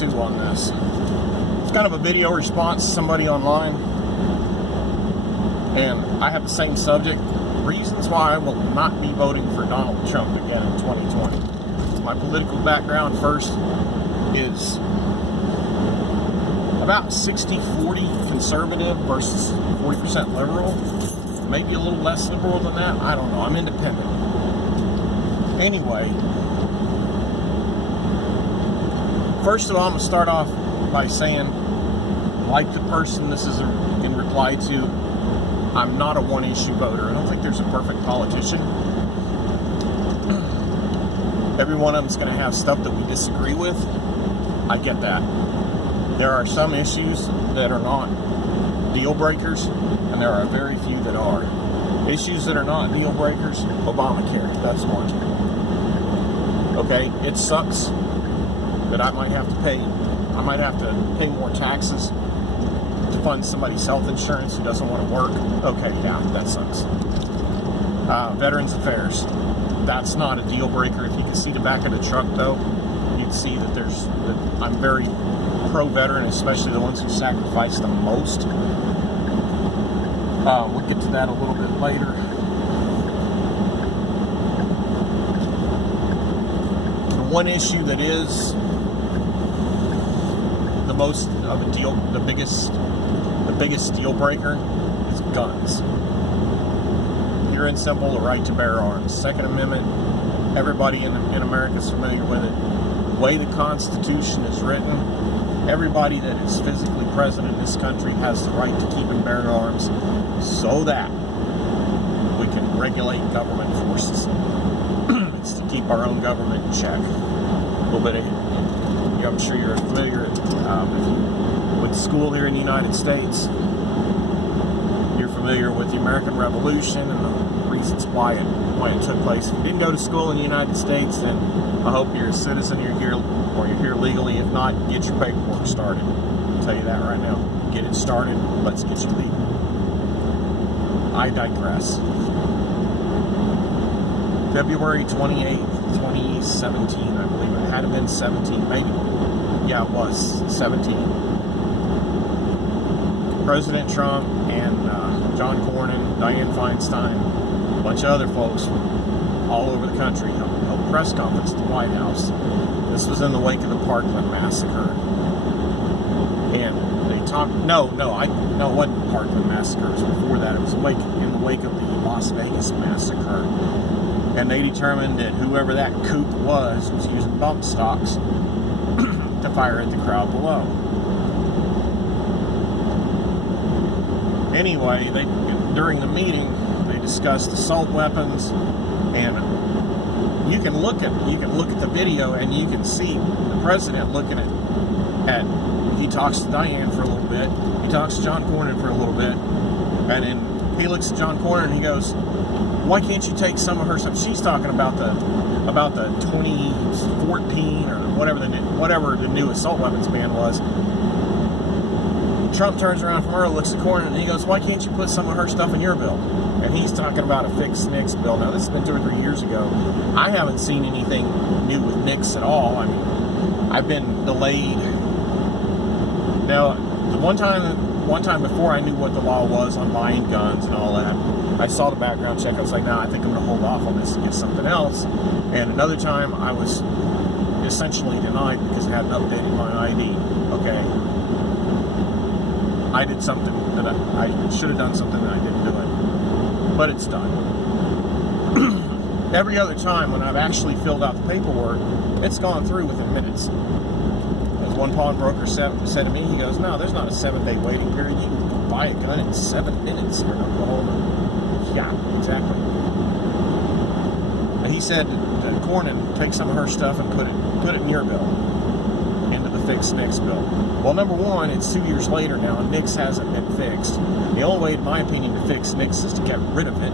to on this. It's kind of a video response to somebody online, and I have the same subject: reasons why I will not be voting for Donald Trump again in 2020. My political background first is about 60-40 conservative versus 40% liberal. Maybe a little less liberal than that. I don't know. I'm independent. Anyway, first of all, I'm going to start off by saying, like the person this is in reply to, I'm not a one-issue voter. I don't think there's a perfect politician. Every one of them is going to have stuff that we disagree with. I get that. There are some issues that are not deal breakers, and there are very few that are. Issues that are not deal breakers, Obamacare, that's one. Okay, it sucks that I might have to pay more taxes to fund somebody's health insurance who doesn't want to work. Okay, yeah, that sucks. Veterans Affairs, that's not a deal breaker. If you can see the back of the truck, though, you'd see that I'm very pro-veteran, especially the ones who sacrifice the most. We'll get to that a little bit later. The one issue that is the most of a deal, the biggest deal breaker is guns. Pure and simple, the right to bear arms. Second Amendment, everybody in America is familiar with it. The way the Constitution is written, everybody that is physically present in this country has the right to keep and bear arms so that we can regulate government forces. It's to keep our own government in check. A little bit of, I'm sure you're familiar with school here in the United States. You're familiar with the American Revolution and the reasons why it took place. If you didn't go to school in the United States, then I hope you're a citizen, you're here legally. If not, get your paperwork started. I'll tell you that right now. Get it started. Let's get you legal. I digress. February 28th, 2017, I believe it had been 17, maybe. Yeah, it was 17. President Trump and John Cornyn, Dianne Feinstein, a bunch of other folks from all over the country held a press conference at the White House. This was in the wake of the Parkland massacre. And they talked, no, it wasn't the Parkland massacre. It was before that. It was in the wake of the Las Vegas massacre. And they determined that whoever that kook was using bump stocks to fire at the crowd below. Anyway, during the meeting, they discussed assault weapons, and you can look at the video and you can see the president looking at he talks to Dianne for a little bit, he talks to John Cornyn for a little bit, and then he looks at John Cornyn and he goes, "Why can't you take some of her stuff?" She's talking about the 2014 or whatever the new assault weapons ban was. Trump turns around from her, looks at Cornyn, and he goes, "Why can't you put some of her stuff in your bill?" And he's talking about a fixed NICS bill. Now, this has been 2 or 3 years ago. I haven't seen anything new with NICS at all. I mean, I've been delayed. Now, the one time before I knew what the law was on buying guns and all that, I saw the background check. I was like, "No, I think I'm going to hold off on this and get something else." And another time, I was essentially denied because I hadn't updated my ID. Okay. I did something that I should have done something that I didn't do it. But it's done. Every other time when I've actually filled out the paperwork, it's gone through within minutes. As one pawnbroker said to me, he goes, "No, there's not a 7-day waiting period. You can buy a gun in 7 minutes here in Oklahoma." Yeah, exactly. And he said that Cornyn, take some of her stuff and put it in your bill, into the fixed NICS bill. Well, number one, it's 2 years later now, and NICS hasn't been fixed. The only way, in my opinion, to fix NICS is to get rid of it,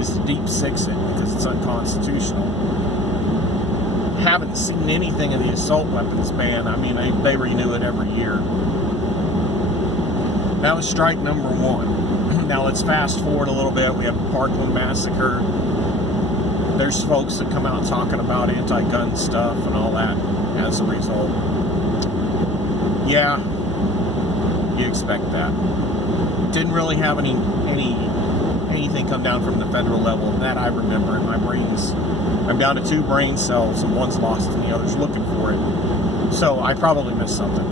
is to deep six it, because it's unconstitutional. Haven't seen anything of the assault weapons ban. I mean, they renew it every year. That was strike number one. Now let's fast forward a little bit. We have the Parkland massacre. There's folks that come out talking about anti-gun stuff and all that as a result. Yeah, you expect that. Didn't really have anything come down from the federal level that I remember. And I'm down to 2 brain cells, and one's lost and the other's looking for it. So I probably missed something.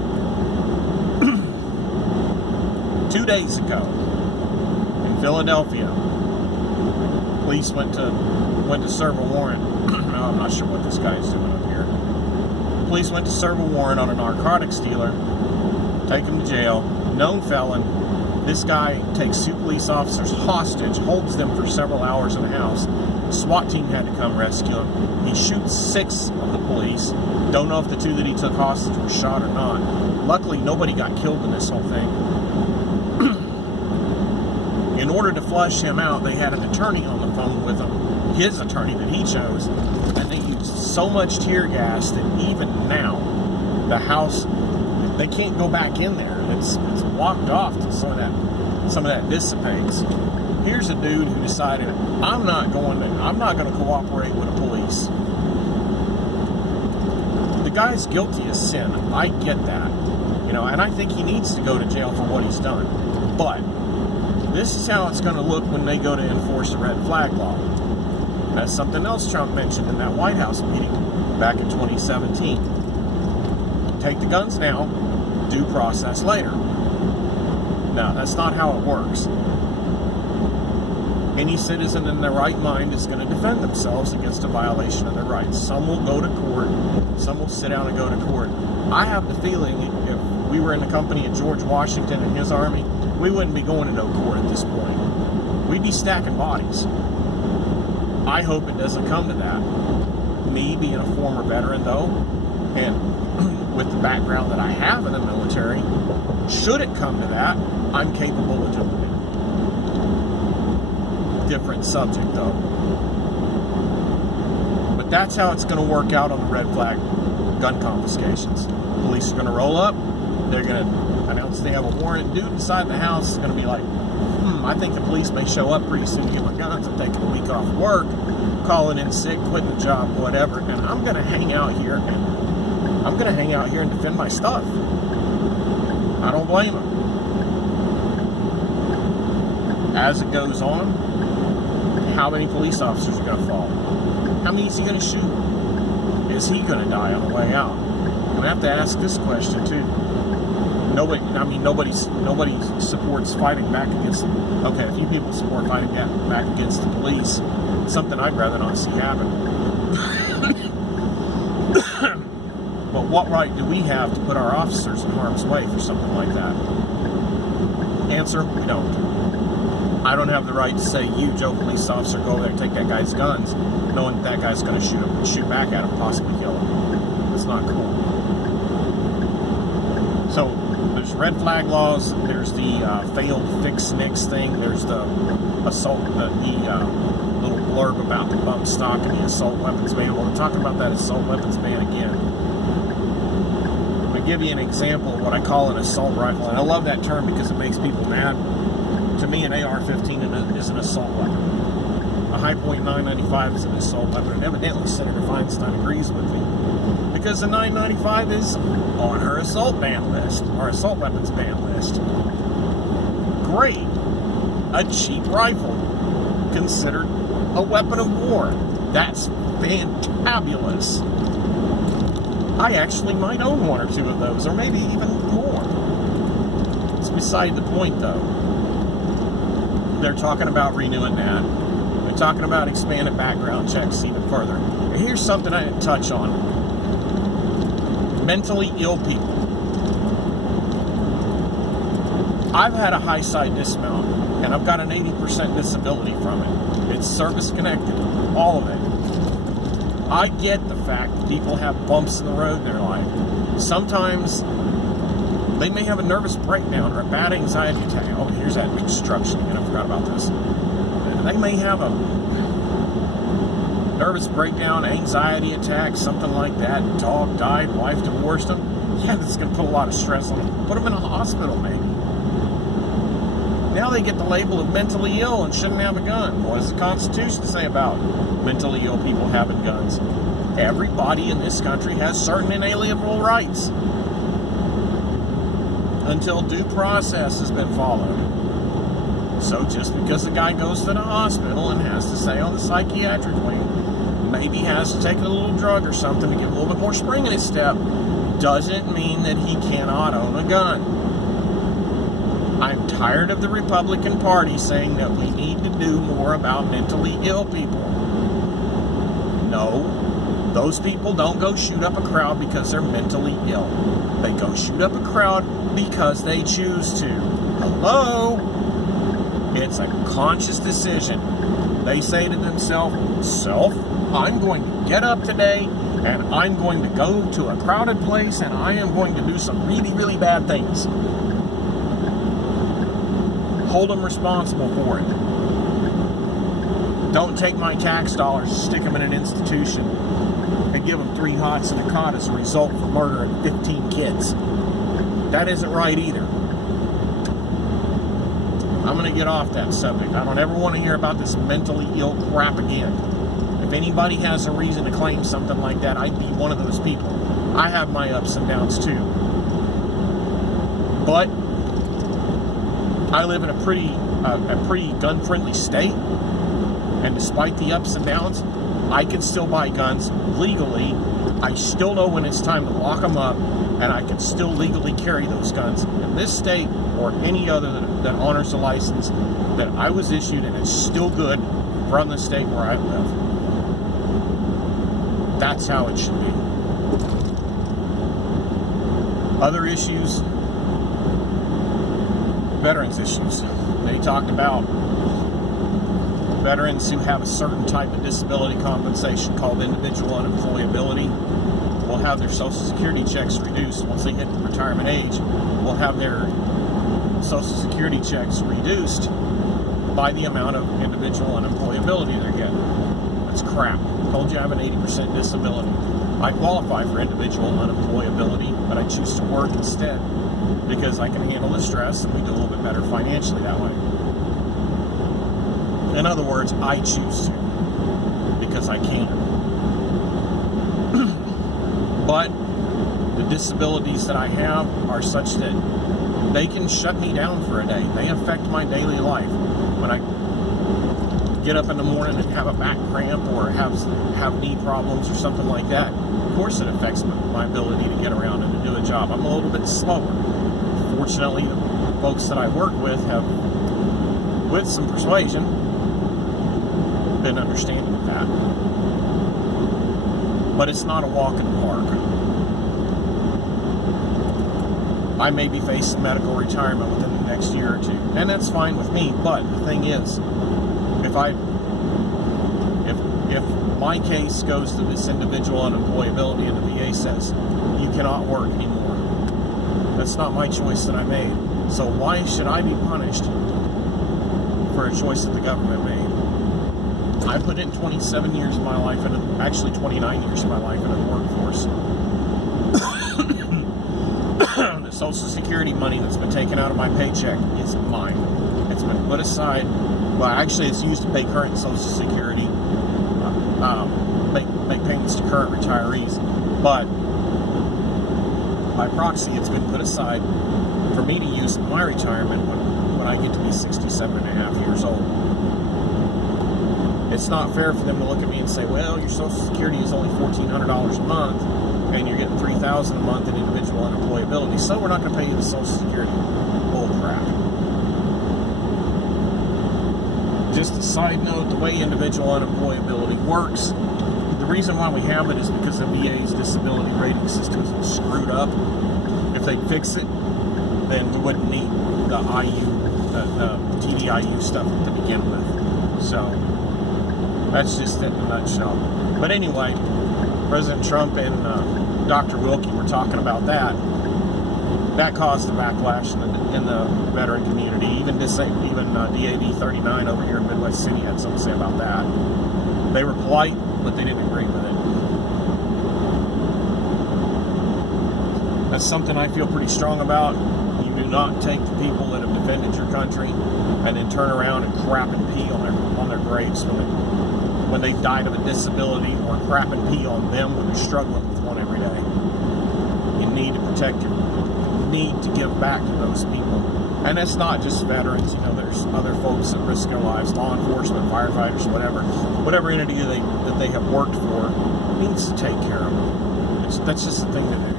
2 days ago in Philadelphia, police went to serve a warrant. No, I'm not sure what this guy is doing up here. Police went to serve a warrant on a narcotics dealer, take him to jail, known felon. This guy takes 2 police officers hostage, holds them for several hours in a house. The SWAT team had to come rescue him. He shoots 6 of the police. Don't know if the 2 that he took hostage were shot or not. Luckily, nobody got killed in this whole thing. In order to flush him out, they had an attorney on the phone with him, his attorney that he chose, and they used so much tear gas that even now, the house, they can't go back in there. It's blocked off till some of that dissipates. Here's a dude who decided, I'm not going to cooperate with the police. The guy's guilty of sin. I get that, and I think he needs to go to jail for what he's done. But this is how it's going to look when they go to enforce the red flag law. That's something else Trump mentioned in that White House meeting back in 2017. Take the guns now, due process later. No, that's not how it works. Any citizen in their right mind is going to defend themselves against a violation of their rights. Some will go to court. Some will sit down and go to court. I have the feeling if we were in the company of George Washington and his army, we wouldn't be going to no court at this point. We'd be stacking bodies. I hope it doesn't come to that. Me being a former veteran, though, and with the background that I have in the military, should it come to that, I'm capable of doing it. Different subject, though. But that's how it's going to work out on the red flag gun confiscations. Police are going to roll up. They're going to announce they have a warrant. Dude inside the house is going to be like, I think the police may show up pretty soon to get my guns. I'm taking a week off work, calling in sick, quitting the job, whatever. And I'm going to hang out here and defend my stuff. I don't blame him. As it goes on, how many police officers are going to fall? How many is he going to shoot? Is he going to die on the way out? I'm going to have to ask this question too. Nobody supports fighting back against. Okay, a few people support fighting back against the police. Something I'd rather not see happen. But what right do we have to put our officers in harm's way for something like that? Answer: we don't. I don't have the right to say, you, Joe, police officer, go over there and take that guy's guns, knowing that guy's going to shoot back at him, possibly kill him. It's not cool. So there's red flag laws. There's the failed fix NICS thing. There's the assault, the little blurb about the bump stock and the assault weapons ban. Well, we're talking about that assault weapons ban again. I'm going to give you an example of what I call an assault rifle, and I love that term because it makes people mad. To me, an AR-15 is an assault weapon. A Hi-Point 995 is an assault weapon, and evidently Senator Feinstein agrees with me. Because the 995 is on her assault ban list, or assault weapons ban list. Great. A cheap rifle considered a weapon of war. That's fantabulous. I actually might own 1 or 2 of those, or maybe even more. It's beside the point, though. They're talking about renewing that. They're talking about expanded background checks even further. And here's something I didn't touch on. Mentally ill people. I've had a high side dismount, and I've got an 80% disability from it. It's service-connected, all of it. I get the fact that people have bumps in the road in their life. Sometimes they may have a nervous breakdown or a bad anxiety attack. Oh, here's that construction again. I forgot about this. They may have a nervous breakdown, anxiety attack, something like that. Dog died, wife divorced them. Yeah, this is going to put a lot of stress on them. Put them in a hospital, maybe. Now they get the label of mentally ill and shouldn't have a gun. What does the Constitution say about mentally ill people having guns? Everybody in this country has certain inalienable rights. until due process has been followed. So just because the guy goes to the hospital and has to stay on the psychiatric wing, maybe has to take a little drug or something to get a little bit more spring in his step, doesn't mean that he cannot own a gun. I'm tired of the Republican Party saying that we need to do more about mentally ill people. No, those people don't go shoot up a crowd because they're mentally ill. They go shoot up a crowd because they choose to. Hello? It's a conscious decision. They say to themselves, I'm going to get up today and I'm going to go to a crowded place and I am going to do some really, really bad things. Hold them responsible for it. Don't take my tax dollars, stick them in an institution, and give them 3 hots and a cot as a result for murdering 15 kids. That isn't right either. I'm going to get off that subject. I don't ever want to hear about this mentally ill crap again. If anybody has a reason to claim something like that, I'd be one of those people. I have my ups and downs too. But I live in a pretty gun-friendly state, and despite the ups and downs, I can still buy guns legally. I still know when it's time to lock them up, and I can still legally carry those guns in this state or any other that honors the license that I was issued, and it's still good from the state where I live. That's how it should be. Other issues, veterans issues. They talked about veterans who have a certain type of disability compensation called individual unemployability will have their Social Security checks reduced once they hit retirement age. Will have their Social Security checks reduced by the amount of individual unemployability they're getting. That's crap. I told you I have an 80% disability. I qualify for individual unemployability, but I choose to work instead because I can handle the stress and we do a little bit better financially that way. In other words, I choose to because I can. But the disabilities that I have are such that they can shut me down for a day. They affect my daily life. When I get up in the morning and have a back cramp or have knee problems or something like that, of course it affects my ability to get around and to do a job. I'm a little bit slower. Fortunately, the folks that I work with have, with some persuasion, been understanding of that. But it's not a walk in the park. I may be facing medical retirement within the next year or two, and that's fine with me. But the thing is, if my case goes to this individual unemployability and the VA says you cannot work anymore, that's not my choice that I made. So why should I be punished for a choice that the government made? I put in 27 years of my life, actually 29 years of my life into the workforce. The Social Security money that's been taken out of my paycheck is mine. It's been put aside. Well, actually, it's used to pay current Social Security, make payments to current retirees. But by proxy, it's been put aside for me to use in my retirement when I get to be 67 and a half years old. It's not fair for them to look at me and say, well, your Social Security is only $1,400 a month, and you're getting $3,000 a month in individual unemployability, so we're not going to pay you the Social Security. Bull crap. Just a side note, the way individual unemployability works, the reason why we have it is because the VA's disability rating system is screwed up. If they fix it, then we wouldn't need the TDIU stuff to begin with. So that's just it in a nutshell. But anyway, President Trump and Dr. Wilkie were talking about that. That caused a backlash in the veteran community. Even DAV 39 over here in Midwest City had something to say about that. They were polite, but they didn't agree with it. That's something I feel pretty strong about. You do not take the people that have defended your country and then turn around and crap and pee on their graves when they died of a disability, or crap and pee on them when they're struggling with one every day. You need to protect need to give back to those people. And it's not just veterans, there's other folks that risk their lives, law enforcement, firefighters, whatever entity that they have worked for needs to take care of them. That's just the thing to do.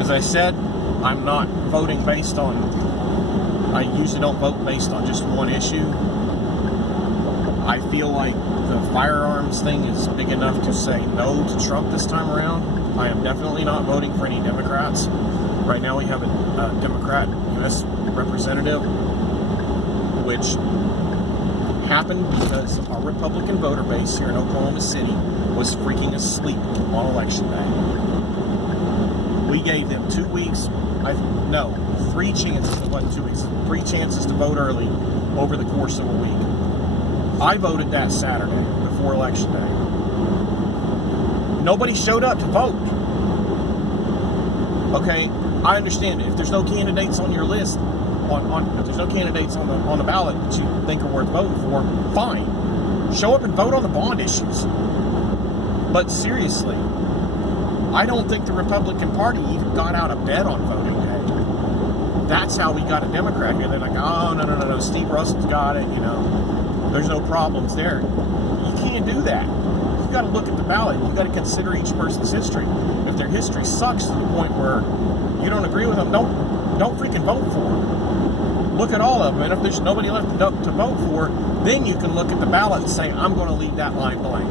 As I said, I'm not voting based on, I usually don't vote based on just one issue. I feel like the firearms thing is big enough to say no to Trump this time around. I am definitely not voting for any Democrats. Right now we have a Democrat U.S. representative, which happened because our Republican voter base here in Oklahoma City was freaking asleep on election day. We gave them 2 weeks, 3 chances, it wasn't 2 weeks, 3 chances to vote early over the course of a week. I voted that Saturday before election day. Nobody showed up to vote. Okay, I understand it. If there's no candidates on your list, if there's no candidates on the ballot that you think are worth voting for, fine. Show up and vote on the bond issues. But seriously, I don't think the Republican Party even got out of bed on voting day. That's how we got a Democrat here. They're like, oh, no, Steve Russell's got it, there's no problems there. You can't do that. You've got to look at the ballot. You've got to consider each person's history. If their history sucks to the point where you don't agree with them, don't freaking vote for them. Look at all of them, and if there's nobody left to vote for, then you can look at the ballot and say, I'm going to leave that line blank.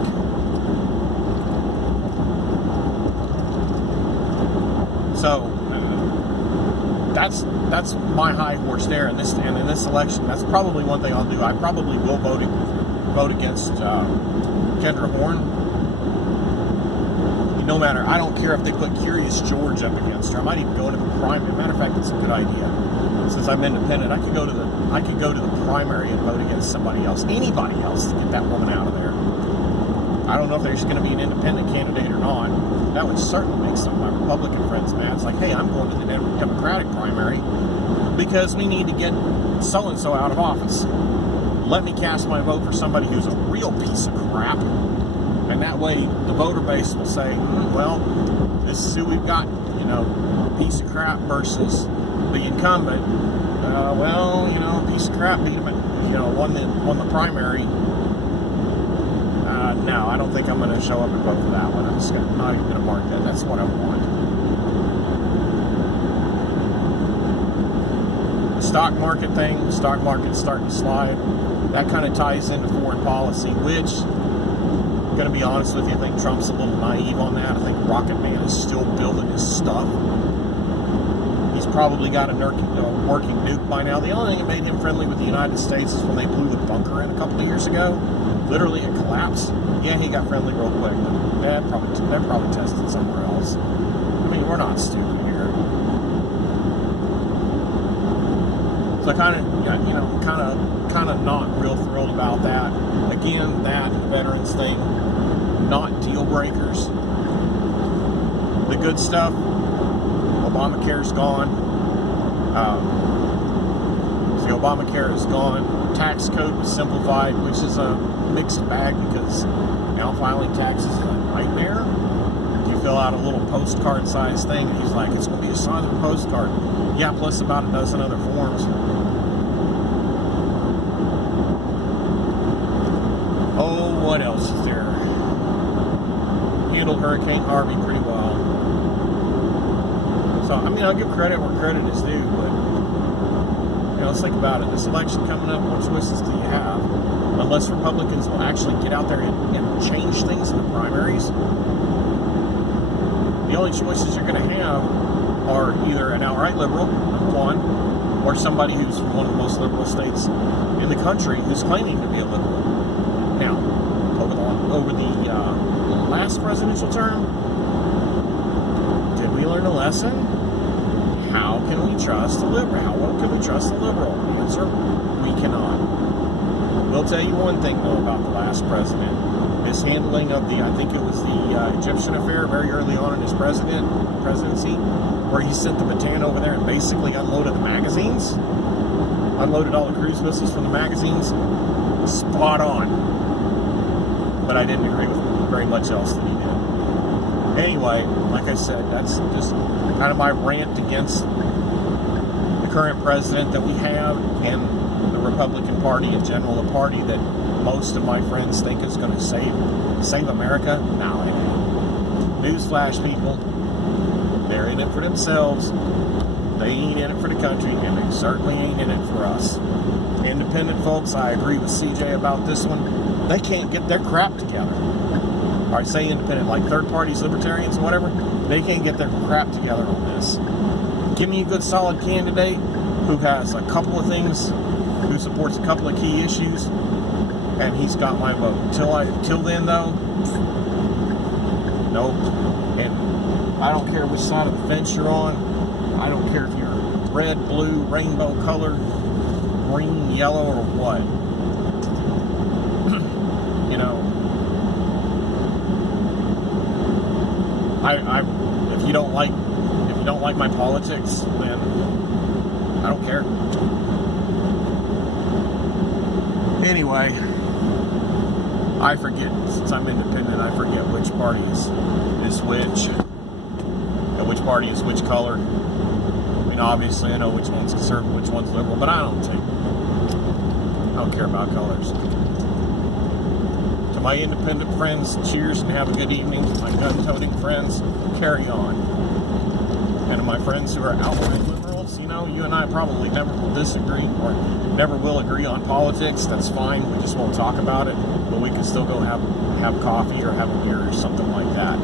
So that's my high horse there. In this election, that's probably one thing I'll do. I probably will vote against Kendra Horn. No matter, I don't care if they put Curious George up against her. I might even go to the primary. Matter of fact, it's a good idea. Since I'm independent, I could go to the primary and vote against somebody else, anybody else, to get that woman out of there. I don't know if there's going to be an independent candidate or not. That would certainly make some of my Republican friends mad. It's like, hey, I'm going to the Democratic primary because we need to get so-and-so out of office. Let me cast my vote for somebody who's a real piece of crap. And that way, the voter base will say, well, this is who we've got, piece of crap versus the incumbent. Piece of crap beat him, won the primary. No, I don't think I'm going to show up and vote for that one. I'm just not even going to mark that. That's what I want. The stock market's starting to slide. That kind of ties into foreign policy, which, I'm going to be honest with you, I think Trump's a little naive on that. I think Rocket Man is still building his stuff. He's probably got a working nuke by now. The only thing that made him friendly with the United States is when they blew the bunker in a couple of years ago. Literally, it collapsed. Yeah, he got friendly real quick. They're probably tested somewhere else. I mean, we're not stupid here. So kind of not real thrilled about that. Again, that veterans thing, not deal breakers. The good stuff, Obamacare's gone. The Obamacare is gone. Tax code was simplified, which is a mixed bag because now filing taxes is a nightmare. You fill out a little postcard size thing, and he's like, it's going to be the size of a postcard. Yeah, plus about a dozen other forms. Oh, what else is there? Handled Hurricane Harvey pretty well. So, I'll give credit where credit is due, but let's think about it. This election coming up, what choices do you have? Unless Republicans will actually get out there and change things in the primaries, the only choices you're going to have are either an outright liberal, one, or somebody who's from one of the most liberal states in the country who's claiming to be a liberal. Now, over the last presidential term, did we learn a lesson? How can we trust the liberal? How can we trust the liberal? The answer, we cannot. We'll tell you one thing, though, about the last president. Mishandling of I think it was the Egyptian affair very early on in his presidency, where he sent the baton over there and basically unloaded the magazines. Unloaded all the cruise missiles from the magazines. Spot on. But I didn't agree with very much else that he did. Anyway, like I said, that's just kind of my rant against the current president that we have and the Republican Party in general, the party that most of my friends think is going to save America. No, it ain't. Newsflash, people. They're in it for themselves. They ain't in it for the country, and they certainly ain't in it for us. Independent folks, I agree with CJ about this one. They can't get their crap together. Or I say independent, like third parties, libertarians, whatever. They can't get their crap together on this. Give me a good, solid candidate who has a couple of things, who supports a couple of key issues, and he's got my vote. Till then, though, nope. And I don't care which side of the fence you're on. I don't care if you're red, blue, rainbow color, green, yellow, or what. You know, if you don't like my politics, then I don't care. Anyway, I forget, since I'm independent, I forget which party is which, and which party is which color. I mean, obviously, I know which one's conservative, which one's liberal, but I don't care about colors. To my independent friends, cheers and have a good evening. My gun-toting friends, carry on. And to my friends who are outright liberals, you know, you and I probably never will disagree or never will agree on politics. That's fine. We just won't talk about it, but we can still go have coffee or have a beer or something like that.